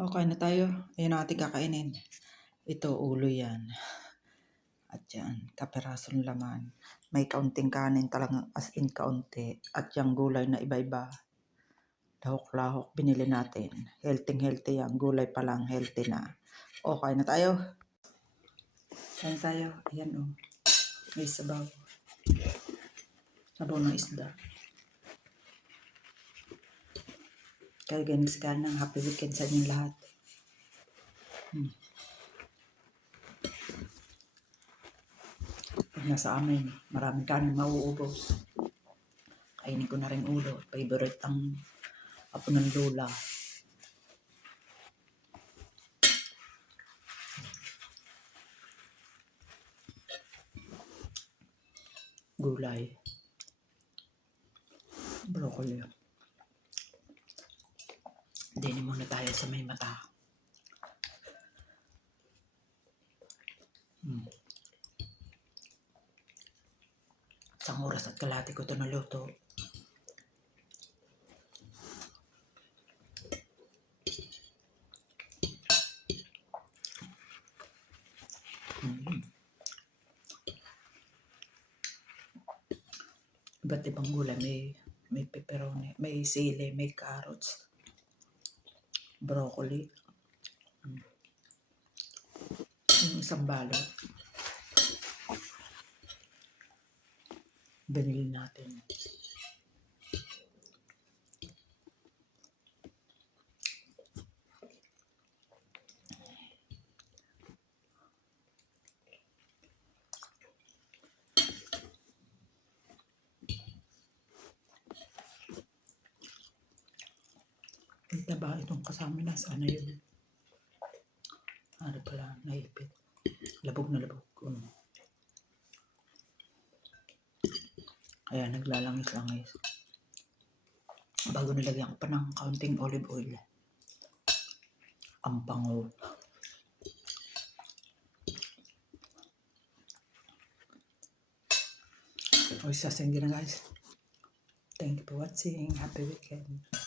Okay na tayo. Ayan ang ating kakainin. Ito, ulo yan. At yan, kaperasong laman. May kaunting kanin talagang as in kaunti. At yung gulay na iba-iba. Lahok-lahok binili natin. Healthy yan. Gulay pa lang, healthy na. Okay na tayo. Kain tayo. Ayan o. May sabaw. Sabaw ng isda. Kaya ganyan ka ng happy weekend sa inyong lahat. Pag nasa amin, maraming kanin mauubos. Kainin ko na rin ulo. Favorite ang apo ng lula. Gulay. Broccoli. Dinin muna tayo sa may mata. Isang oras at kalahati ko ito naluto. Iba't ibang gulay. May pepperoni, may sili, may carrots, broccoli. Yung isang balot. Binili natin. Ito ba itong kasama na sana yun? Ano pala, naipit. Labog na labog. Kaya naglalangis-langis. Bago nilagyan ko pa ng kaunting olive oil. Ang bango. O, sasangin na guys. Thank you for watching. Happy weekend.